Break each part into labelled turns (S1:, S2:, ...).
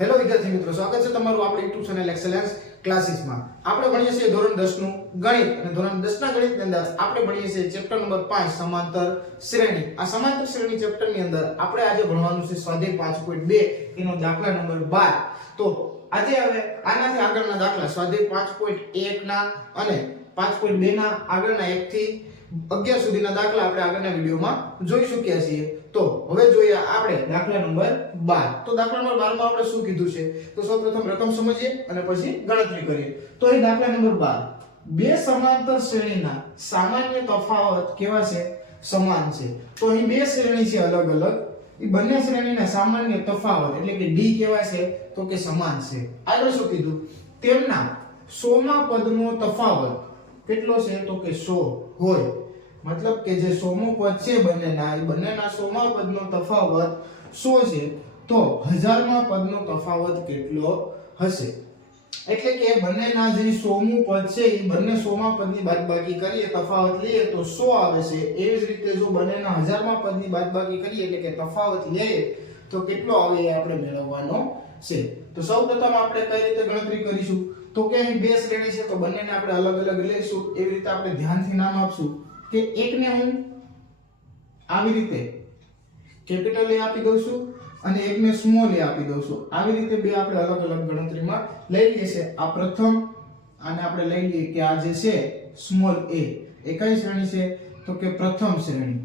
S1: Hello વિદ્યાર્થી મિત્રો, સ્વાગત છે તમારું આપણી યુટ્યુબ ચેનલ એક્સેલન્સ ક્લાસીસમાં આપણે ભણીએ છીએ ધોરણ 10 નું ગણિત અને ધોરણ 10 ના ગણિતની અંદર આપણે ભણીએ છીએ ચેપ્ટર નંબર 5 સમાંતર શ્રેણી. આ સમાંતર શ્રેણી ચેપ્ટરની અંદર આપણે આજે ભણવાનું છે સ્વાધ્યાય 5.2 એનો દાખલા નંબર 12 તો આજે હવે આનાથી આગળના દાખલા, સ્વાધ્યાય 5.1 ના અને 5.2 ના આગળના 1 થી 11 સુધીના દાખલા આપણે આગળના વિડીયોમાં જોઈ ચૂક્યા છીએ. તો હવે જોઈએ આપણે દાખલા નંબર બાર. તો દાખલા નંબર બારમાં આપણે શું કીધું છે? તો સૌપ્રથમ રકમ સમજીએ અને પછી ગણતરી કરીએ. તો એ દાખલા નંબર બાર. બે સમાંતર શ્રેણીના સામાન્ય તફાવત કેવા છે? સમાન છે. તો અહીં બે શ્રેણી છે અલગ અલગ. એ બંને શ્રેણીના સામાન્ય તફાવત એટલે કે ડી કેવા છે? તો કે સમાન છે. આગળ શું કીધું? તેમના સોમાં પદનો તફાવત કેટલો છે? તો કે 100 હોય. મતલબ કે જે સોમો પદ છે બંનેના, એ બંનેના 100 પદનો તફાવત 100 છે? તો 1000 માં પદનો તફાવત કેટલો હશે? એટલે કે બંનેના જે 100 પદ છે, એ બંને સોમા પદની બાદબાકી કરીએ, તફાવત લઈએ, તો 100 આવે છે? એવી જ રીતે જો બંનેના 1000 માં પદની બાદબાકી કરીએ, એટલે કે તફાવત લઈએ, તો કેટલો આવે એ આપણે મેળવવાનો છે. તો સૌપ્રથમ આપણે કઈ રીતે ગણતરી કરીશું? તો કે અહીં બે શ્રેણી છે, તો બંનેને આપણે અલગ અલગ લઈશું. એવી રીતે આપણે ધ્યાનથી નામ આપશું કે એકને હું આવી રીતે કેપિટલ એ આપી દઉં છું અને એકને સ્મોલ એ આપી દઉં છું. આવી રીતે બે આપણે અલગ અલગ ગણતરીમાં લઈ લઈએ છે આ પ્રથમ આને આપણે લઈ લઈએ કે આ જે છે સ્મોલ એ એ કઈ શ્રેણી છે? તો કે પ્રથમ શ્રેણી.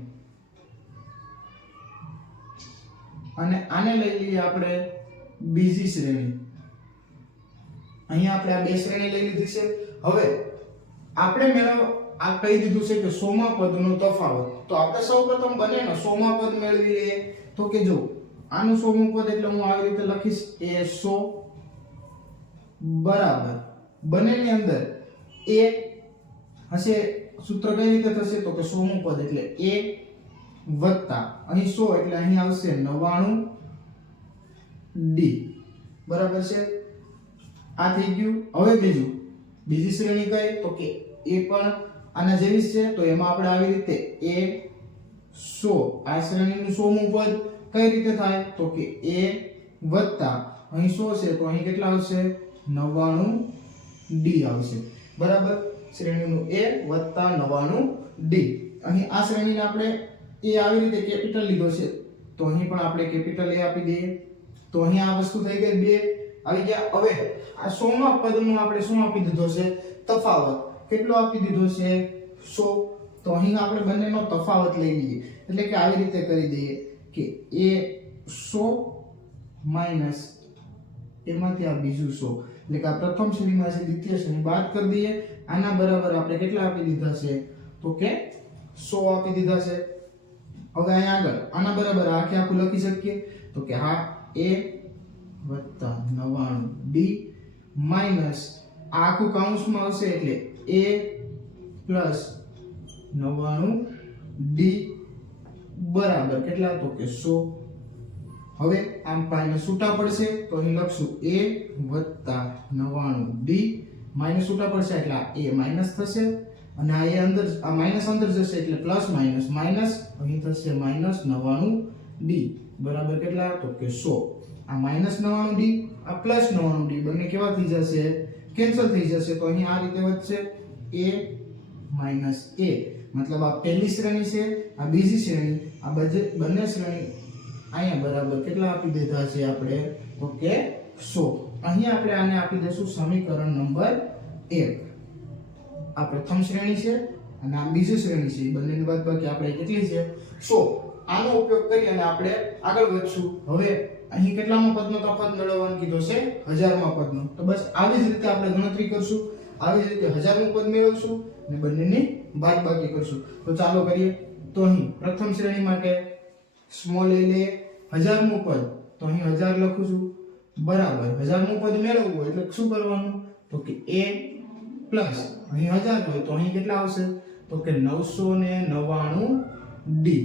S1: અને આને લઈ લઈએ આપણે બીજી શ્રેણી. અહીંયા આપણે આ બે શ્રેણી લઈ લીધી છે. હવે આપણે મેળવ, આ કહી દીધું છે કે સોમા પદનો તફાવત. તો આપણે સૌપ્રથમ બંનેનો સોમા પદ મેળવી લઈએ. તો કે જો, આનું સોમું પદ એટલે હું આવી રીતે લખીશ એ સો બરાબર. બંનેની અંદર એ હશે, સૂત્ર કઈ રીતે થશે? તો કે સોમું પદ એટલે એ વત્તા. અહીં સો એટલે અહીં આવશે નવાણું ડી. બરાબર છે? આ થઈ ગયું. હવે બીજું. બીજી શ્રેણી કઈ? તો કે એ પણ આના જેવી જ છે. તો એમાં આપણે આવી રીતે એ, સો. આ શ્રેણીનું સોમું પદ કઈ રીતે થાય? તો કે એ વત્તા અહીં સો છે, તો અહીં કેટલા આવશે? નવ્વાણું ડી આવશે. બરાબર? શ્રેણીનું એ વત્તા નવ્વાણું ડી અહીં આ શ્રેણીને આપણે એ આવી રીતે કેપિટલ લીધો છે. તો અહીં પણ આપણે કેપિટલ એ આપી દઈએ. તો અહીં આ વસ્તુ થઈ ગઈ બે. આવી ગયા. હવે આ સોમા પદનું આપણે શું આપી દીધો છે? તફાવત. કેટલો આપી દીધો છે? સો. તો અહીં આપણે બંનેનો તફાવત લઈ લઈએ. એટલે કે આવી રીતે કરી દઈએ કે એ 100 માઇનસ એમાંથી આ બીજું સો. એટલે કે આ પ્રથમ શ્રેણીમાં છે દ્વિતીય શ્રેણી બાદ કરી દઈએ. આના બરાબર આપણે કેટલા આપી દીધા છે? તો કે સો આપી દીધા છે. હવે અહીંયા આગળ આના બરાબર આખે આખું લખી શકીએ? તો કે હા, એ વત્તા નવ્વાણું. ડી માઇનસ આખું કાઉન્સમાં આવશે એટલે એ પ્લસ નવ્વાણું. ડી બરાબર કેટલા તો કે સો. હવે આમ પાઈને છૂટા પડશે તો અહીં લખશું એ વત્તા નવ્વાણું. ડી માઇનસ છૂટા પડશે એટલે આ એ માઇનસ થશે. અને આ એ અંદર આ માઇનસ અંદર જશે એટલે પ્લસ માઇનસ માઇનસ અહીં થશે માઇનસ નવ્વાણું ડી બરાબર કેટલા? તો કે સો. આ માઇનસ નવ્વાણું ડી આ પ્લસ નવ્વાણું ડી બંને કેવા થઈ જશે? કેન્સલ થઈ જશે. તો અહીં આ રીતે વધશે. એ માઇનસ એ મતલબ આ પહેલી શ્રેણી છે, આ બીજી શ્રેણી, આ બધે બંને શ્રેણી અહીંયા બરાબર કેટલા આપી દીધા છે આપણે? તો કે સો. અહીં આપણે આને આપી દઈશું સમીકરણ નંબર એક. આ પ્રથમ શ્રેણી છે અને આ બીજી શ્રેણી છે. બંનેની બાદ બાકી આપણે કેટલી છે? સો. આનો ઉપયોગ કરી અને આપણે આગળ વધશું. હવે અહીં કેટલામાં પદનો તફાવત મેળવવાનો કીધો છે? હજારમાં પદનો. તો બસ આવી જ રીતે આપણે ગણતરી કરશું. આવી જ રીતે હજારમું પદ મેળવશું અને બંનેની બાદબાકી કરશું. તો ચાલો કરીએ. તો અહીં પ્રથમ શ્રેણી માટે સ્મોલ એ લે હજારમું પદ. તો અહીં હજાર લખું છું. બરાબર. હજારમું પદ મેળવવું એટલે શું કરવાનું? તો કે એ પ્લસ. અહીં હજાર હોય તો અહીં કેટલા આવશે? તો કે નવસો ને નવ્વાણું ડી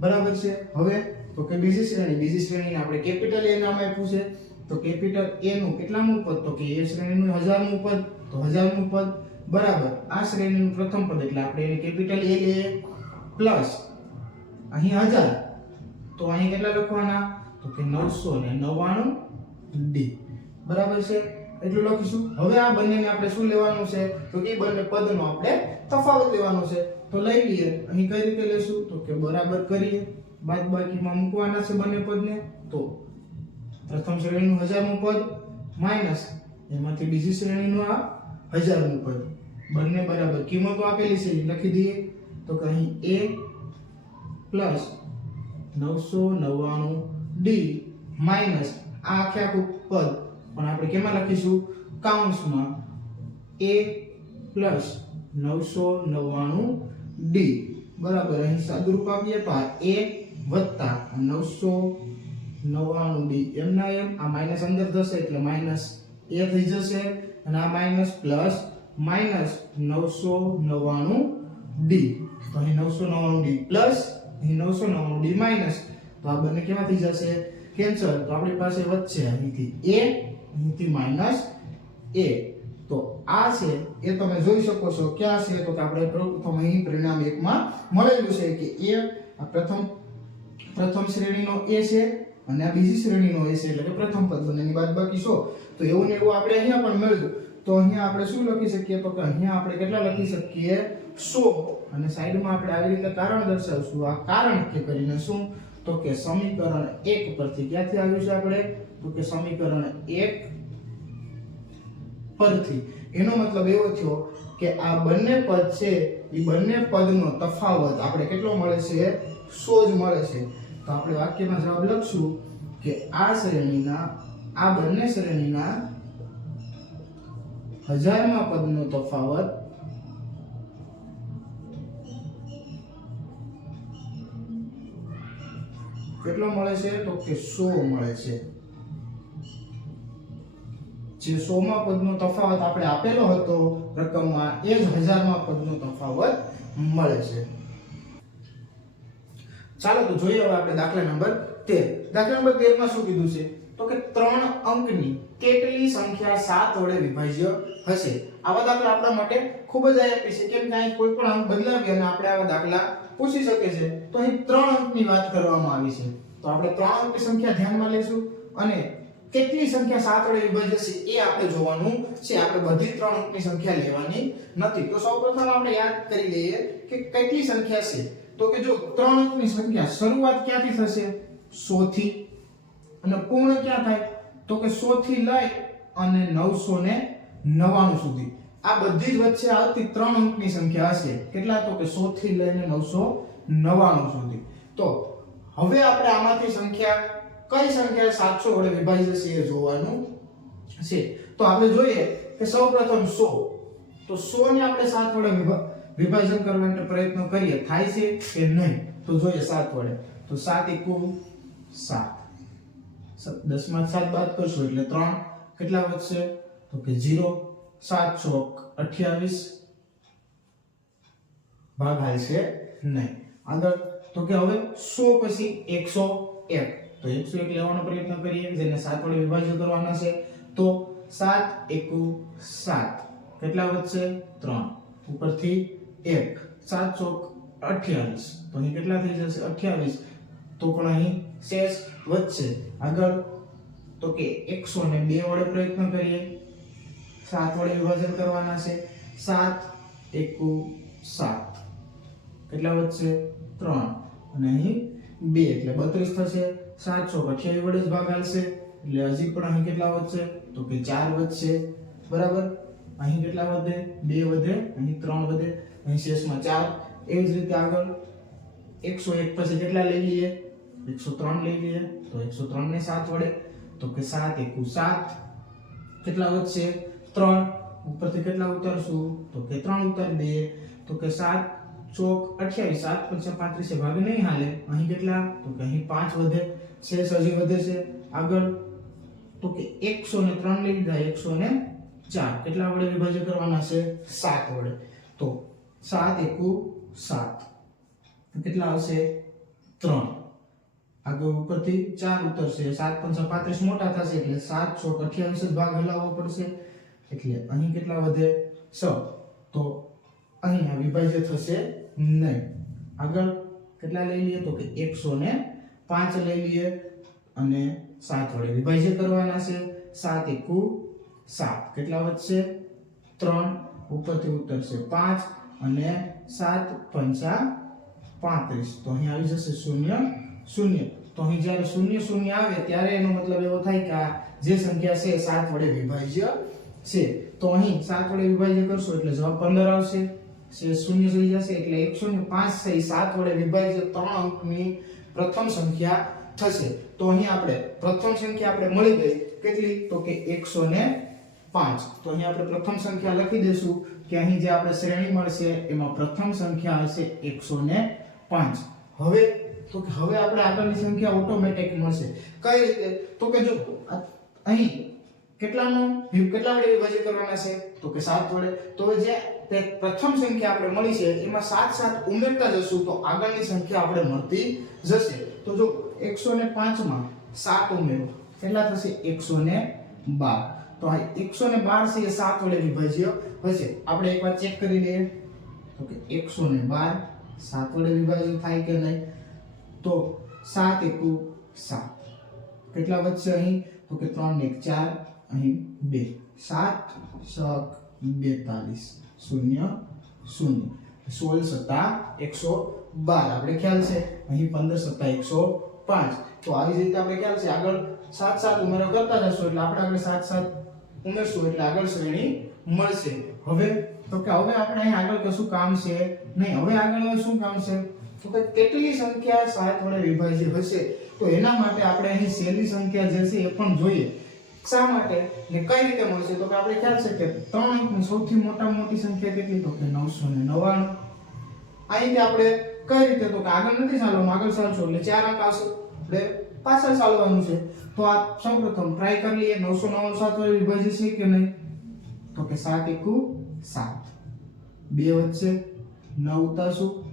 S1: બરાબર છે? હવે તો કે બીજી શ્રેણી, બીજી શ્રેણીને આપણે કેપિટલ એ નામ આપ્યું છે. તો કેપિટલ એ નું કેટલામું પદ? તો કે એ શ્રેણીનું હજારમું પદ, તો હજારમું પદ, બરાબર. આ શ્રેણીનું પ્રથમ પદ, એટલે આપણે એને કેપિટલ એ લઈએ. પ્લસ અહીં હજાર. તો અહીં કેટલા લખવાના? તો કે નવસો ને નવ્વાણું ડી બરાબર છે? એટલું લખીશું. હવે આ બંનેને આપણે શું લેવાનું છે? તો એ બંને પદનો આપણે તફાવત લેવાનો છે. તો લઈ લઈએ. અહીં કઈ રીતે લેશું? તો કે બરાબર કરીએ. બાદબાકીમાં મૂકવાના છે બંને પદને, તો પ્રથમ શ્રેણીનું હજારમું પદ માઇનસ એમાંથી બીજી શ્રેણીનું આ હજારમું પદ. બંને બરાબર કિંમતો આપેલી છે, લખી દઈએ. તો કે એ પ્લસ નવસો નવ્વાણું ડી માઇનસ આ આખે આખું પદ. પણ આપણે કેમાં લખીશું? કાઉન્સમાં એ પ્લસ નવસો નવ્વાણું ડી બરાબર, અહીં સાદુરૂપ આપીએ તો એ વત્તા નવસો નવ્વાણું ડી. એમના એમ આ માઇનસ અંદર થશે એટલે માઇનસ એ થઈ જશે અને આ માઇનસ પ્લસ માઇનસ નવસો નવ્વાણું ડી. તો અહીં નવસો નવ્વાણું ડી પ્લસ અહીં નવસો નવ્વાણું ડી માઇનસ તો આ બંને કેવા થઈ જશે? કેન્સલ તો આપણી પાસે વધશે અહીંથી એ અહીંથી માઇનસ એ તો આ છે, એ તમે જોઈ શકો છો. ક્યાં છે? તો કે આપણે પ્રથમ અહીં પરિણામ એકમાં મળેલું છે કે એ આ પ્રથમ પ્રથમ શ્રેણીનો એ છે અને આ બીજી શ્રેણીનો એ છે એટલે કે પ્રથમ પદ બંનેની બાદબાકી સો તો એવું ને એવું આપણે અહીંયા પણ મળ્યું. તો અહીંયા આપણે શું લખી શકીએ? તો કે અહીંયા આપણે કેટલા લખી શકીએ? સો. અને સાઈડમાં આપણે આવી રીતે કારણ દર્શાવશું. આ કારણ કે કરીને શું? તો કે સમીકરણ એક પરથી ક્યાંથી આવ્યું છે આપણે? તો કે સમીકરણ એક પરથી. એનો મતલબ એવો થયો કે આ બંને પદ છે એ બંને પદનો તફાવત આપણે કેટલો મળે છે? સો જ મળે છે. તો આપણે વાક્યમાં જવાબ લખશું કે આ શ્રેણીના, આ બંને શ્રેણીના હજારમાં પદનો તફાવત કેટલો મળે છે? તો કે સો મળે છે. જે સોમાં પદનો તફાવત આપણે આપેલો હતો, રકમમાં એ જ હજારમાં પદનો તફાવત મળે છે. ચાલો તો જોઈએ હવે આપણે દાખલા નંબર તેર. દાખલા નંબર 13 માં શું કીધું છે? તો કે ત્રણ અંકની કેટલી સંખ્યા સાત વડે વિભાજ્ય હશે? આવા દાખલા આપણા માટે ખૂબ જ આયપી છે. કેમ કે અહીં કોઈ પણ અંક બદલાવી અને આપણે આવા દાખલા પૂછી શકે છે તો અહીં ત્રણ અંકની વાત કરવામાં આવી છે. તો આપણે ત્રણ અંકની સંખ્યા ધ્યાનમાં લઈશું અને કેટલી સંખ્યા સાત વડે વિભાજ્ય છે એ આપણે જોવાનું છે. આપણે બધી ત્રણ અંકની સંખ્યા લેવાની નથી. તો સૌપ્રથમ આપણે યાદ કરી લઈએ કે કેટલી સંખ્યા છે? તો કે જો ત્રણ અંકની સંખ્યા શરૂઆત ક્યાંથી થશે? સો થી અને પૂર્ણ ક્યાં થાય? તો કે સો થી લઈ અને 999 સુધી. આ બધી જ વચ્ચે આવતી ત્રણ અંકની સંખ્યા હશે. કેટલા? તો કે સો થી લઈને 999 સુધી. તો હવે આપણે આમાંથી સંખ્યા, કઈ સંખ્યા સાતસો વડે વિભાજી જશે એ જોવાનું છે. તો આપણે જોઈએ કે સૌપ્રથમ સો. તો સો ને આપણે સાત વડે વિભા- વિભાજન કરવાનો પ્રયત્ન કરીએ. થાય છે કે નહીં? તો જોઈએ સાત વડે. તો સાત એકુ સાત. દસમાં સાત બાદ કરશો એટલે ત્રણ. કેટલા વધશે? તો કે 0 7 ચોક 28 ભાગાય છે નહીં. આગળ, તો કે હવે સો પછી 101 તો 101 લેવાનો પ્રયત્ન કરીએ, જેને સાત વડે વિભાજ્ય કરવાના છે. તો સાત એકુ સાત. કેટલા વધશે? ત્રણ. ઉપરથી 1 7 ચોક 28 તો અહીં કેટલા થઈ જશે? 28 તો પણ અહીં શેષ વધશે. આગળ તો કે 102 વડે પ્રયત્ન કરીએ. સાત વડે વિભાજન કરવાના છે. સાત એકુ સાત. કેટલા વધશે? ત્રણ. અને અહીં બે, એટલે 32 થશે. 7 ચોક 28 વડે જ ભાગ આવશે એટલે હજી પણ અહીં કેટલા વધશે? તો કે ચાર વધશે. બરાબર? અહીં કેટલા વધે? બે વધે. અહીં ત્રણ વધે. અહીં શેષમાં ચાર. એવી જ રીતે આગળ 101 પછી કેટલા લઈ લઈએ? 103 લઈ લઈએ. તો 103 ને સાત વડે. તો કે સાત એકુ સાત. કેટલા વધશે? ત્રણ. ઉપરથી કેટલા ઉતારશું? તો કે ત્રણ ઉતારી દઈએ. તો કે સાત ચોક 28 7 પંચા 35 ભાગ નહીં હાલે. અહીં કેટલા? તો કે અહીં પાંચ વધે. શેષ હજી વધે છે. આગળ તો કે 103 લઈ લીધા. 104 કેટલા વડે વિભાજ્ય કરવાના છે? સાત વડે. તો 7 એકુ સાત. કેટલા આવશે? ત્રણ. આગળ ઉપરથી ચાર ઉતરશે. સાત પંચા 35 મોટા થશે એટલે 7 ચોક 28 જ ભાગ હલાવવો પડશે. એટલે અહીં કેટલા વધે? સ તો અહીંયા વિભાજ્ય થશે નહીં આગળ કેટલા લઈ લઈએ? તો કે 105 લઈ લઈએ અને સાત વડે વિભાજ્ય કરવાના છે. સાત એકુ સાત. કેટલા વધશે? ત્રણ. ઉપરથી ઉતરશે પાંચ. અને સાત પંચા પાંત્રીસ. તો અહીં આવી જશે શૂન્ય શૂન્ય. તો અહીં જ્યારે શૂન્ય શૂન્ય આવે, ત્યારે એનો મતલબ એવો થાય કે આ જે સંખ્યા છે સાત વડે વિભાજ્ય છે. તો અહીં સાત વડે વિભાજ્ય કરશો એટલે જવાબ પંદર આવશે. શૂન્ય થઈ જશે એટલે એકસો ને પાંચ થઈ સાત વડે વિભાજ્ય ત્રણ અંકની પ્રથમ સંખ્યા થશે. તો અહીં આપણે પ્રથમ સંખ્યા આપણે મળી ગઈ. કેટલી? તો કે એકસો પાંચ. તો અહીં આપણે પ્રથમ સંખ્યા લખી દઈશું કે અહીં જે આપણે શ્રેણી મળશે, એમાં પ્રથમ સંખ્યા હશે એકસો ને પાંચ. હવે, તો કે હવે આપણે આગળની સંખ્યા ઓટોમેટિક મળશે. કઈ રીતે? તો કે જો, અહીં કેટલાનો? કેટલા વડે વિભાજ્ય કરવાના છે? તો કે સાત વડે. તો હવે જે તે પ્રથમ સંખ્યા આપણે મળી છે, એમાં સાત સાત ઉમેરતા જશું તો આગળની સંખ્યા આપણે મળતી જશે. તો જો એકસો ને પાંચમાં સાત ઉમેરો, કેટલા થશે? એકસો ને બાર. તો આ એકસો બાર છે એ સાત વડે વિભાજ્ય હશે. આપણે એકવાર ચેક કરી લઈએ. તો કે એકસો બાર સાત વડે વિભાજ્ય થાય કે નહીં? તો સાત એકુ સાત. કેટલા વધશે અહીં? તો કે ત્રણ ને ચાર, અહીં બે. સાત સક બેતાલીસ, શૂન્ય શૂન્ય. સોળ સત્તા એકસો બાર. આપણે ખ્યાલ છે? અહીં પંદર સત્તા એકસો પાંચ. તો આવી જ રીતે આપણે ખ્યાલ છે. આગળ સાત સાત ઉમેરો કરતા જશો એટલે આપણે આગળ સાત સાત ઉમેરશું એટલે આગળ શ્રેણી મળશે. હવે તો કે હવે આપણે અહીં આગળ કશું કામ છે? નહીં, હવે આગળ હવે શું કામ છે? તો કે કેટલી સંખ્યા સાત વડે વિભાજ્ય હશે? તો એના માટે આપણે અહીં સેલની સંખ્યા જે છે એ પણ જોઈએ. શા માટે? ને કઈ રીતે મળશે? તો કે આપણે ખ્યાલ છે કે ત્રણ અંકની સૌથી મોટા મોટી સંખ્યા કેટલી? તો કે નવસો ને નવ્વાણું. અહીંથી આપણે કઈ રીતે? તો કે આગળ નથી ચાલવાનું, આગળ ચાલશો એટલે ચાર અંક આવશે. એટલે પાછળ ચાલવાનું છે. તો આ સૌપ્રથમ ટ્રાય કરી લઈએ. નવસો નવ્વાણું સાત વડે વિભાજ્ય છે કે નહીં? તો કે સાત એકુ સાત. બે વચ્ચે નવ ઉતારશું.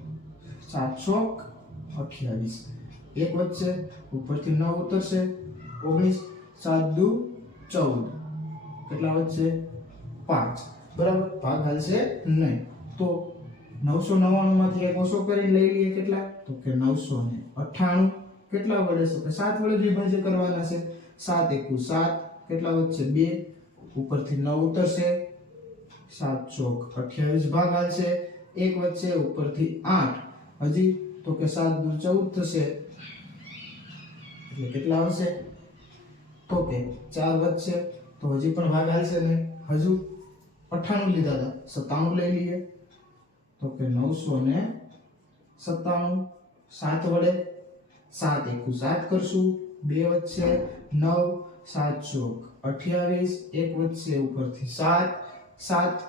S1: સાતસો અઠ્યાવીસ. એક વચ્ચે ઉપરથી નવ ઉતરશે. ઓગણીસ, સાત દુ ચૌદ. કેટલા વચ્ચે? પાંચ. બરાબર? ભાગ હાલશે નહીં. તો નવસો નવ્વાણું માંથી એક ઓછો કરી લઈ લઈએ કેટલા? તો કે નવસો ને અઠ્ઠાણું. કેટલા વડે છે? કે સાત વડે વિભાજ્ય કરવાના છે. સાત એકુ સાત, કેટલા વચ્ચે બે. ઉપરથી નવ ઉતરશે. સાત ચોક અઠ્યાવીસ ભાગ હાલશે. એક વચ્ચે ઉપરથી આઠ. હજી તો કે સાત દુ ચૌદ થશે. એટલે કેટલા આવશે? તો કે ચાર વધશે. તો હજી પણ ભાગ હાલશે નહીં હજુ અઠ્ઠાણું લીધા હતા. સત્તાણું લઈ લઈએ. તો કે નવસો ને સત્તાણું. સાત વડે સાત એકુ સાત કરશું, બે વચ્ચે નવ, સાત ચોક. અઠ્યાવીસ, એક વચ્ચે ઉપરથી સાત સાત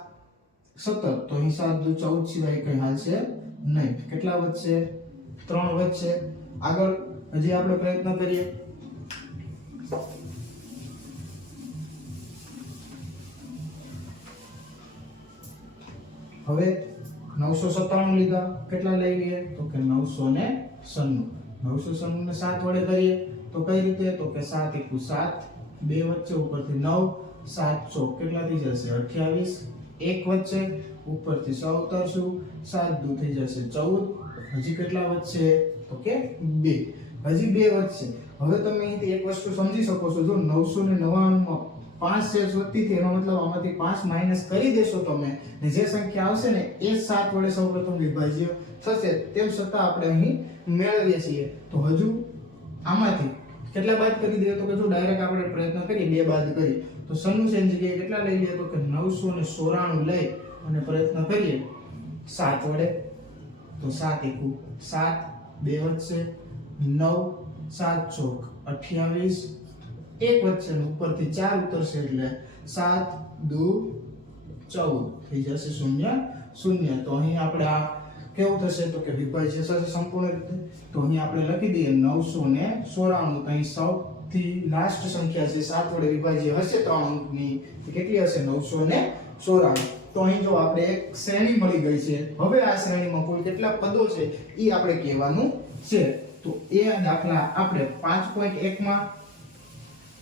S1: સતત. તો અહીં સાત દુ ચૌદ સિવાય કંઈ હાલશે નહીં. કેટલા વચ્ચે? ત્રણ વચ્ચે. આગળ હજી આપણે પ્રયત્ન કરીએ. હવે નવસો સત્તાણું લીધા. કેટલા લઈ લઈએ? તો કે નવસો ને સન્નું. નવસો સન્નું સાત વડે કરીએ, તો કઈ રીતે? તો કે સાત એકુ સાત, બે વચ્ચે ઉપરથી નવ, સાત ચોક કેટલા થઈ જશે? અઠ્યાવીસ. એક વચ્ચે ઉપરથી સો ઉતરશું સાત દુ થઈ જશે ચૌદ. હજી કેટલા વચ્ચે? તો કે બે. હજી બે વચ્ચે. હવે તમે અહીંથી એક વસ્તુ સમજી શકો છો. જો નવસો ને નવ્વાણુંમાં પાંચ સેલ્સ વધતી હતી, એનો મતલબ આમાંથી પાંચ માઇનસ કરી દેશો તમે. ને જે સંખ્યા આવશે ને, એ સાત વડે સૌપ્રથમ વિભાજ્ય થશે. તેમ છતાં આપણે અહીં મેળવીએ છીએ. તો હજુ આમાંથી કેટલા બાદ કરી દઈએ તો કે જો ડાયરેક્ટ આપણે પ્રયત્ન કરીએ, બે બાદ કરી તો સન્નું સેન જગ્યાએ કેટલા લઈ લઈએ તો કે નવસો ને સોરાણું લઈ અને પ્રયત્ન કરીએ. સાત વડે. તો સાત એકુ. સાત બે વધશે. નવ સાત ચોક. અઠ્યાવીસ એક વચ્ચેનું ઉપરથી ચાર ઉતરશે એટલે સાત, દુ, ચૌદ. થઈ જશે શૂન્ય શૂન્ય. તો અહીં આપણે આ કેવું થશે? તો કે વિભાજ્ય થશે સંપૂર્ણ રીતે. તો અહીં આપણે લખી દઈએ નવસો ને સોરાણું અહીં સૌથી લાસ્ટ સંખ્યા છે, સાત વડે વિભાજ્ય હશે ત્રણ અંકની. કેટલી હશે? નવસો ને સોરાણું તો અહીં જો આપણે એક શ્રેણી મળી ગઈ છે, હવે આ શ્રેણીમાં કુલ કેટલા પદો છે? એ આપણે કહેવાનું છે. તો એ દાખલા આપણે પાંચ પોઈન્ટ એકમાં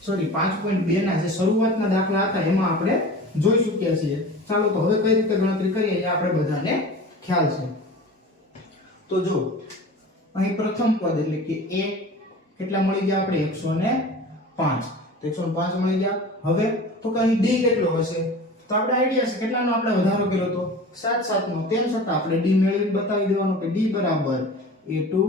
S1: સોરી પાંચ પોઈન્ટ બે ના જે શરૂઆતના દાખલા હતા, એમાં આપણે જોઈ ચૂક્યા છીએ. ચાલો તો હવે કઈ રીતે ગણતરી કરીએ એ આપણે બધાને ખ્યાલ છે. તો જો, અહીં પ્રથમ પદ એટલે કે એ કેટલા મળી ગયા આપણે? એકસો ને પાંચ. તો એકસો ને પાંચ મળી ગયા. હવે, તો કે અહીં ડી કેટલો હશે? તો આપણે આઈડિયા છે, કેટલાનો આપણે વધારો કર્યો હતો? સાત સાત નો તેમ છતાં આપણે ડી મેળવી બતાવી દેવાનું કે ડી બરાબર A two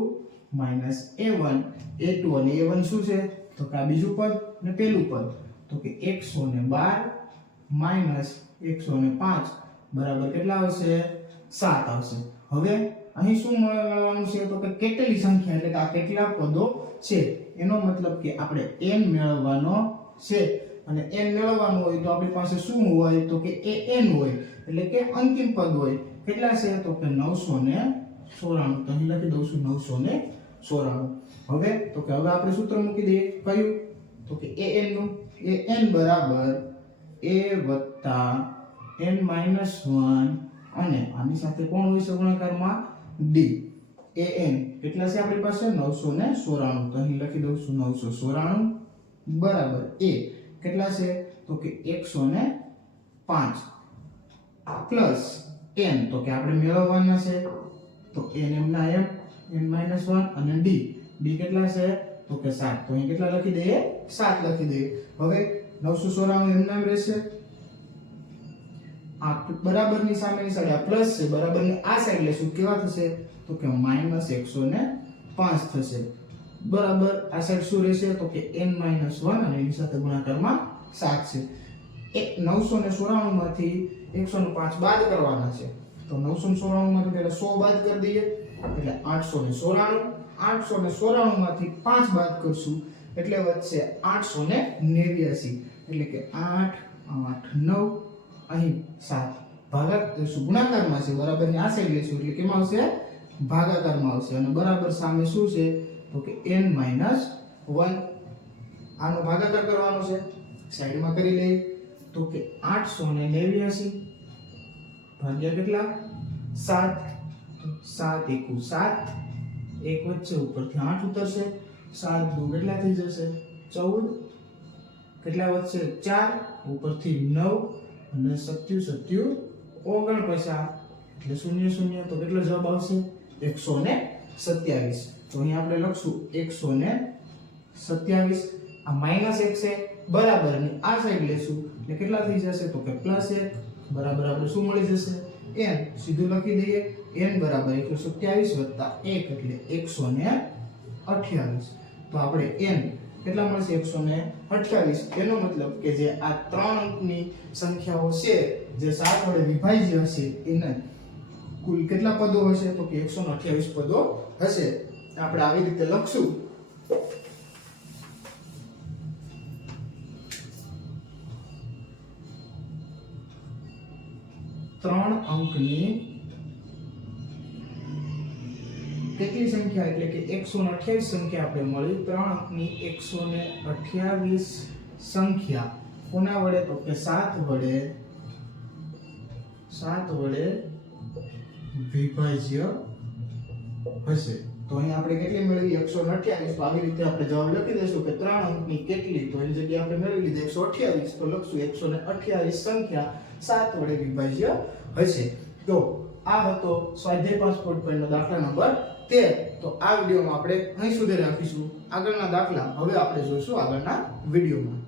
S1: minus A one. A two અને એ વન શું છે? તો કે આ બીજું પદ ને પહેલું પદ. તો કે એકસો ને બાર માઇનસ એકસો ને પાંચ બરાબર કેટલા આવશે? સાત આવશે. હવે અહીં શું મેળવવાનું છે? તો કે કેટલી સંખ્યા? એટલે કે આ કેટલા પદો છે? એનો મતલબ કે આપણે n મેળવવાનો છે. અને n મેળવવાનું હોય તો આપણી પાસે શું હોય? તો કે એ n હોય. એટલે કે અંતિમ પદ હોય. કેટલા છે? તો કે નવસો ને ચોરાણું. તો અહીં લખી દઉં છું નવસો ને ચોરાણું હવે તો કે હવે આપણે સૂત્ર મૂકી દઈએ. કયું? તો કે એ એનનું. એ એન બરાબર એ વત્તા એન માઇનસ વન અને આની સાથે કોણ હોય છે ગુણાકારમાં? એ એન. કેટલા છે આપણી પાસે? નવસો ને સોરાણું. તો અહીં લખી દઉં છું નવસો સોરાણું. બરાબર. એ કેટલા છે? તો કે એકસો ને પાંચ. Plus n. તો કે આપણે મેળવવાના છે. તો એન એમના એમ n માઇનસ વન અને d. D કેટલા છે? તો કે સાત. તો અહીં કેટલા લખી દઈએ? સાત લખી દઈએ. હવે નવસો એમ નામ રહેશે? આ બરાબરની સામેની સાઈડ આ પ્લસ છે, બરાબરની આ સાઈડ લેશું. કેવા થશે? તો કે ને પાંચ થશે. બરાબર, આ સાઈડ શું રહેશે? તો કે n માઇનસ વન અને એની સાથે ગુણાકારમાં સાત છે. એક નવસો ને ચોરાણું માંથી એકસો ને પાંચ બાદ કરવાના છે. તો નવસો ને ચોરાણું માંથી પહેલા સો બાદ કરી દઈએ. એટલે આઠસો ને ચોરાણું આઠસો ને ચોરાણું માંથી પાંચ બાદ કરશું, એટલે વધશે આઠસો ને નેવ્યાસી. એટલે કે આઠ આઠ, નવ, અહીં સાત. ભાગાક શું ગુણાકારમાં છે બરાબરની આ સાઈડ લેશું, એટલે કેમાં આવશે? ભાગાકારમાં આવશે. અને બરાબર સામે શું છે? તો કે n માઇનસ વન. આનો ભાગાકાર કરવાનો છે. સાઈડમાં કરી લઈએ. તો કે આઠસો ને નેવ્યાસી. ભાગ્યા કેટલા? સાત. સાત એકુ સાત, એક વચ્ચે ઉપરથી આઠ ઉતરશે. સાત દુ કેટલા થઈ જશે? ચૌદ. કેટલા વચ્ચે ચાર. ઉપરથી નવ અને સત્યુ સત્યુ ઓગણપચાસ એટલે શૂન્ય શૂન્ય તો કેટલો જવાબ આવશે? એકસો ને સત્યાવીસ. તો અહીં આપણે લખશું એકસો ને સત્યાવીસ. આ માઇનસ એક છે. બરાબર. આ સાઈડ લેશું. એટલે કેટલા થઈ જશે? તો કે પ્લસ એક. બરાબર. આપણે શું મળી જશે? N સીધું લખી દઈએ. n બરાબર એકસો સત્યાવીસ વત્તા એક એટલે એકસો ને અઠ્યાવીસ. તો આપણે n કેટલા મળશે? એકસો ને અઠ્યાવીસ. એનો મતલબ કે જે આ ત્રણ અંકની સંખ્યાઓ છે, જે સાત વડે વિભાજ્ય હશે, એને કુલ કેટલા પદો હશે? તો કે એકસો અઠ્યાવીસ પદો હશે. આપણે આવી રીતે લખશું. ત્રણ અંકની કેટલી સંખ્યા? એટલે કે એકસો ને અઠ્યાવીસ સંખ્યા આપણે મળી. ત્રણ અંકની એકસો ને અઠ્યાવીસ સંખ્યા. કોના વડે? તો કે સાત વડે સાત વડે વિભાજ્ય હશે. તો અહીં આપણે કેટલી મેળવી? એકસો અઠ્યાવીસ. તો આવી રીતે આપણે જવાબ લખી દઈશું કે ત્રણ અંકની કેટલી? તો એની જગ્યાએ આપણે મેળવી લીધી એકસો અઠ્યાવીસ. તો લખશું એકસો ને અઠ્યાવીસ સંખ્યા. સાત વડે વિભાજ્ય હશે. તો આ હતો સ્વાધ્યાય પાસપોર્ટ પરનો દાખલા નંબર તેર. તો આ વિડીયોમાં આપણે અહીં સુધી રાખીશું. આગળના દાખલા હવે આપણે જોઈશું આગળના વિડીયોમાં.